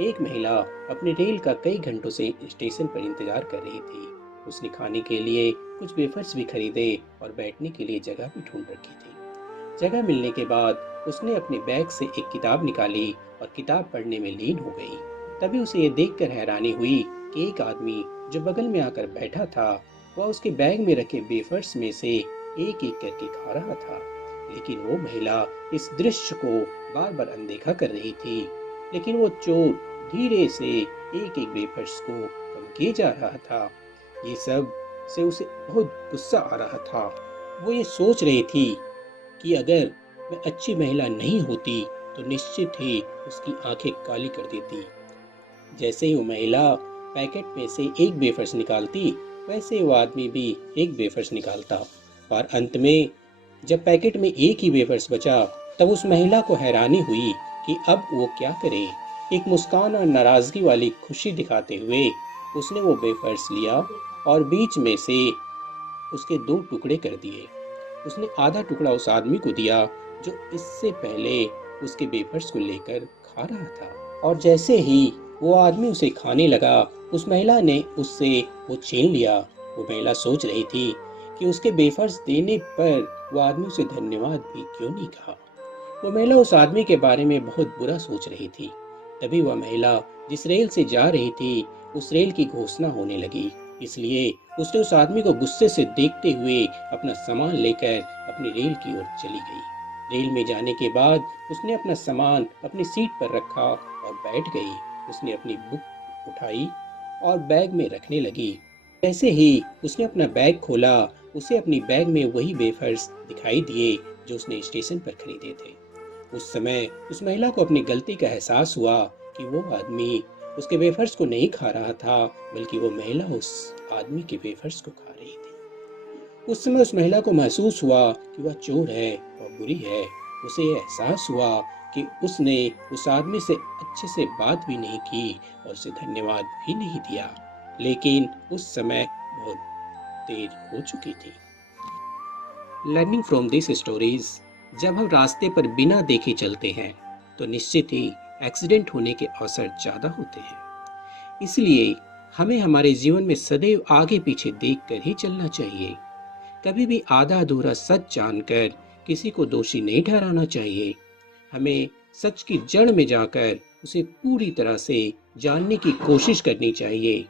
एक महिला अपनी रेल का कई घंटों से स्टेशन पर इंतजार कर रही थी। उसने खाने के लिए कुछ वेफर्स भी खरीदे और बैठने के लिए जगह भी ढूंढ रखी थी। जगह मिलने के बाद उसने अपने बैग से एक किताब निकाली और किताब पढ़ने में लीन हो गई। तभी उसे ये देखकर हैरानी हुई कि एक आदमी जो बगल में आकर बैठा था, वह उसके बैग में रखे वेफर्स में से एक एक करके खा रहा था। लेकिन वो महिला इस दृश्य को बार बार अनदेखा कर रही थी। लेकिन वो चोर धीरे से एक एक वेफर्स को कम किए जा रहा था। ये सब से उसे बहुत गुस्सा आ रहा था। वो ये सोच रही थी कि अगर मैं अच्छी महिला नहीं होती तो निश्चित ही उसकी आंखें काली कर देती। जैसे ही वो महिला पैकेट में से एक वेफर्स निकालती, वैसे ही वो आदमी भी एक वेफर्स निकालता। और अंत में जब पैकेट में एक ही वेफर्स बचा, तब उस महिला को हैरानी हुई कि अब वो क्या करे। एक मुस्कान और नाराजगी वाली खुशी दिखाते हुए उसने वो वेफर्स लिया और बीच में से उसके दो टुकड़े कर दिए। उसने आधा टुकड़ा उस आदमी को दिया जो इससे पहले उसके वेफर्स को लेकर खा रहा था। और जैसे ही वो आदमी उसे खाने लगा, उस महिला ने उससे वो छीन लिया। वो महिला सोच रही थी कि उसके वेफर्स देने पर वो आदमी उसे धन्यवाद भी क्यों नहीं कहा। वो महिला उस आदमी के बारे में बहुत बुरा सोच रही थी। तभी वह महिला जिस रेल से जा रही थी, उस रेल की घोषणा होने लगी। इसलिए उसने उस आदमी को गुस्से से देखते हुए अपना सामान लेकर अपनी रेल की ओर चली गई। रेल में जाने के बाद उसने अपना सामान अपनी सीट पर रखा और बैठ गई। उसने अपनी बुक उठाई और बैग में रखने लगी। जैसे ही उसने अपना बैग खोला, उसे अपनी बैग में वही वेफर्स दिखाई दिए जो उसने स्टेशन पर खरीदे थे। उस समय उस महिला को अपनी गलती का एहसास हुआ कि वो आदमी उसके वेफर्स को नहीं खा रहा था, बल्कि वो महिला उस आदमी के वेफर्स को खा रही थी। उस समय उस महिला को महसूस हुआ कि वह चोर है और बुरी है। उसे यह एहसास हुआ कि उसने उस आदमी से अच्छे से बात भी नहीं की और उसे धन्यवाद भी नहीं दिया। लेकिन उस समय बहुत देर हो चुकी थी। लर्निंग फ्रॉम दिस स्टोरीज, जब हम रास्ते पर बिना देखे चलते हैं तो निश्चित ही एक्सीडेंट होने के अवसर ज़्यादा होते हैं। इसलिए हमें हमारे जीवन में सदैव आगे पीछे देखकर ही चलना चाहिए। कभी भी आधा अधूरा सच जानकर किसी को दोषी नहीं ठहराना चाहिए। हमें सच की जड़ में जाकर उसे पूरी तरह से जानने की कोशिश करनी चाहिए,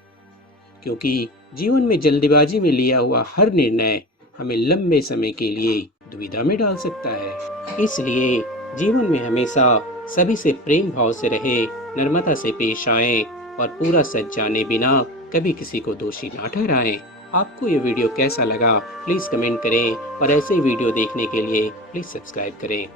क्योंकि जीवन में जल्दबाजी में लिया हुआ हर निर्णय हमें लंबे समय के लिए दुविधा में डाल सकता है। इसलिए जीवन में हमेशा सभी से प्रेम भाव से रहे, नम्रता से पेश आएं और पूरा सच जाने बिना कभी किसी को दोषी ना ठहराएं। आपको ये वीडियो कैसा लगा प्लीज़ कमेंट करें और ऐसे वीडियो देखने के लिए प्लीज़ सब्सक्राइब करें।